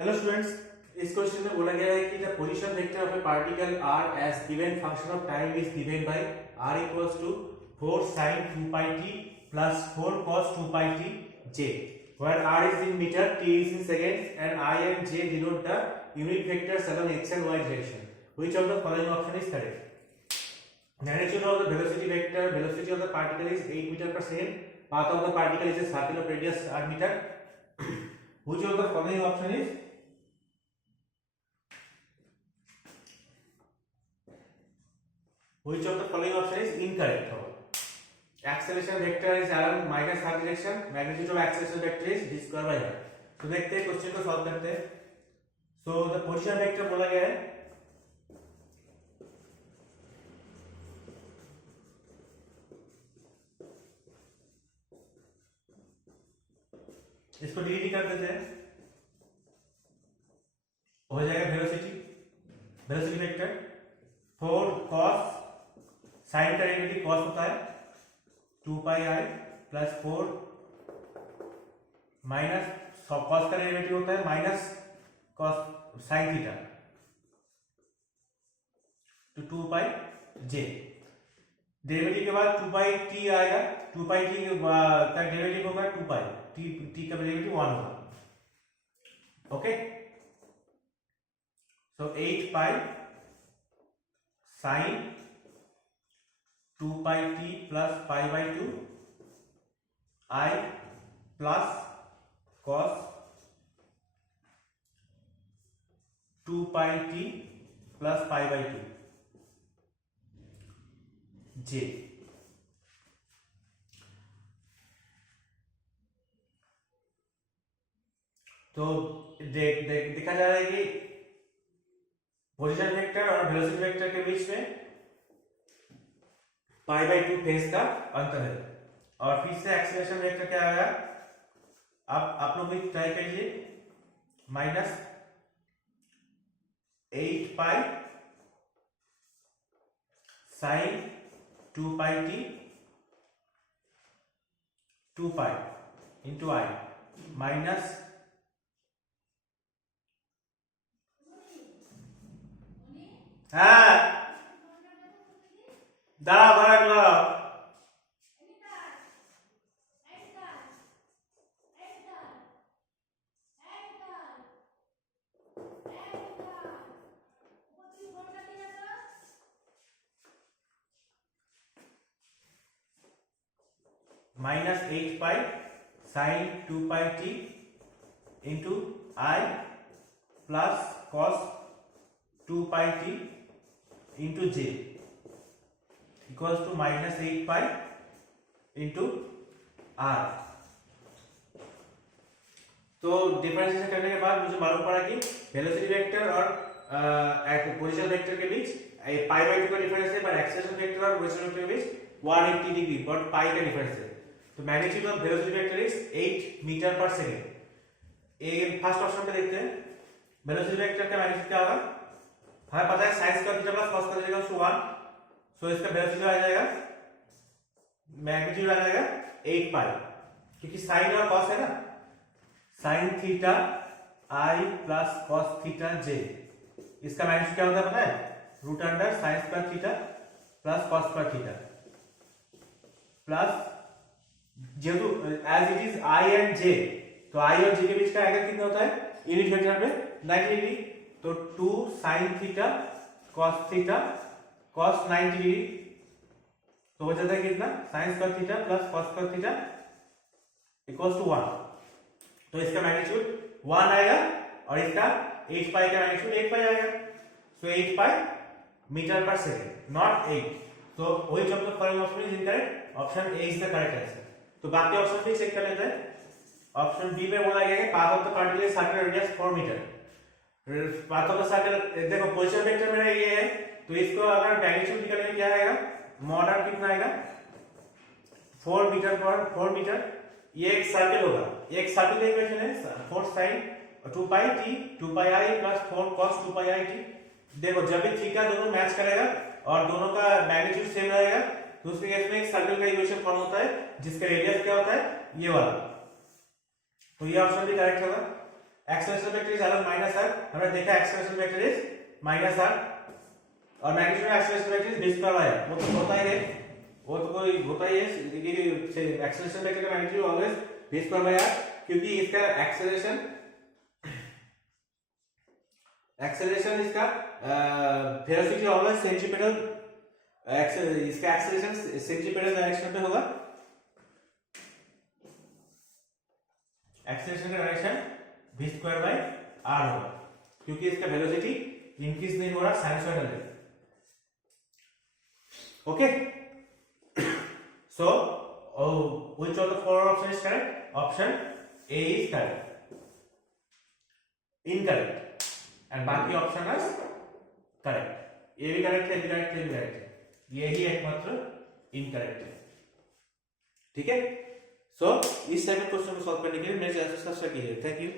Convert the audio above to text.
Hello students, इस question में बोला गया है कि the position vector of A particle r as given function of time is given by r equals to 4 sin 2 pi t plus 4 cos 2 pi t j, where r is in meter, t is in seconds, and I and j denote the unit vectors along x and y direction. Which of the following option is correct? Magnitude of the velocity of the particle is 8 meter per second. Path of the particle is a circle of radius r meter. Which of the following option is Which of the following option is incorrect? Acceleration vector is along minus r direction. Magnitude of acceleration vector is d square by r. तो देखते हैं question को solve करते हैं. So the position vector बोला गया है इसको डी कर देते हैं, हो जाएगा वेलोसिटी वेक्टर 4 cos साइन का डेरिवेटिव cos होता है 2 पाई i प्लस 4 माइनस cos का डेरिवेटिव होता है माइनस cos साइन थीटा तो 2 पाई j. डेरिवेटिव के बाद 2 पाई t आएगा, 2 पाई t का डेरिवेटिव होगा 2 पाई t का डेरिवेटिव 1 होगा. Okay, so 8 pi sine 2 pi t plus pi by 2 I plus cos 2 pi t plus pi by 2 j. तो देखा जा रहा है कि पोजीशन वेक्टर और वेलोसिटी वेक्टर के बीच में पाई बाई 2 फेज का अंतर है. और फिर से एक्सीलरेशन वेक्टर क्या आएगा, अब आप लोग भी ट्राई करिए, minus 8 pi sine 2 pi t 2 pi into I minus दाड़ा भरा minus 8 pi sine 2 pi t into I plus cos 2 pi t into J equals to minus 8 pi into R. तो डिफरेंशिएशन करने के बाद मुझे मालूम पड़ा कि वेलोसिटी वेक्टर और पोजीशन वेक्टर के बीच पाई बाई 2 का डिफरेंस है, पर एक्सीलरेशन वेक्टर और पोजीशन वेक्टर के बीच 180 डिग्री बट पाई का डिफरेंस है. तो magnitude of velocity vector is 8 metre per second. ये फर्स्ट ऑप्शन पे देखते हैं, वेलोसिटी वेक्टर का मैग्नीट्यूड क्या होगा, हमें पता है sin square theta plus cos square theta equals to 1. So इसका वेलोसिटी आ जाएगा, मैग्नीट्यूड आ जाएगा 8 पाई, क्योंकि sin और cos है ना, sin theta i plus cos theta j. इसका मैग्नीट्यूड क्या होता है पता है, root under sin square theta plus cos square theta plus जेहेतु as it is i and j, तो i और j के बीच का एंगल कितना होता है यूनिट वेक्टर पे 90 डिग्री. तो 2 sin theta cos theta cos 90 degree, तो हो जाता है कितना sin square theta plus cos square theta equals to 1. तो इसका मैग्नीट्यूड 1 आएगा और इसका 8 पाई का मैग्नीट्यूड 8 पाई आएगा. सो 8 पाई मीटर पर सेकंड, नॉट 8. तो which of the following option is incorrect, option A is the correct answer. तो बाकी ऑप्शन भी चेक कर लेते हैं. ऑप्शन बी में बोला गया है path of the particle is circular radius 4 metre. Path of the circle, देखो पोजीशन वेक्टर मेरा ये है, तो इसको अगर मैग्नीट्यूड निकालेंगे क्या आएगा, मॉड आर कितना आएगा 4 मीटर पर 4 मीटर. ये एक सर्कल होगा, एक सर्कल इक्वेशन है 4 sin 2 pi t 2 pi i plus 4 cos 2 pi i t. देखो जब भी थीटा दोनों मैच करेगा और दोनों का मैग्नीट्यूड सेम रहेगा, तो उसके केस में एक सर्कल का इक्वेशन फॉर्म होता है जिसका रेडियस क्या होता है ये वाला. तो ये ऑप्शन भी करेक्ट होगा. Acceleration vector is around minus r, हमने देखा acceleration vector is minus r और magnitude of acceleration vector is v square by r, वो तो होता ही है, वो तो कोई होता ही है कि एक्सेलरेशन वेक्टर का magnitude always v square by r, क्योंकि इसका एक्सेलरेशन इसका वेलोसिटी ऑलवेज सेंटीमीटर, इसका एक्सेलरेशन सेंटीमीटर डायरेक्शन पे होगा, एक्सेलरेशन का direction v square by r होगा, क्योंकि इसका वेलोसिटी इंक्रीज नहीं हो रहा साइनसॉइडल है। Okay, so which of the four option is correct? Option A is correct, incorrect, and बाकी ऑप्शन is correct, ये भी करेक्ट है, भी करेक्ट है, भी करेक्ट है, यही एकमात्र इनकरेक्ट है। ठीक है, सो इस टाइप के क्वेश्चन को सॉल्व करने के लिए मेरे चैनल को सब्सक्राइब कीजिए। Thank you.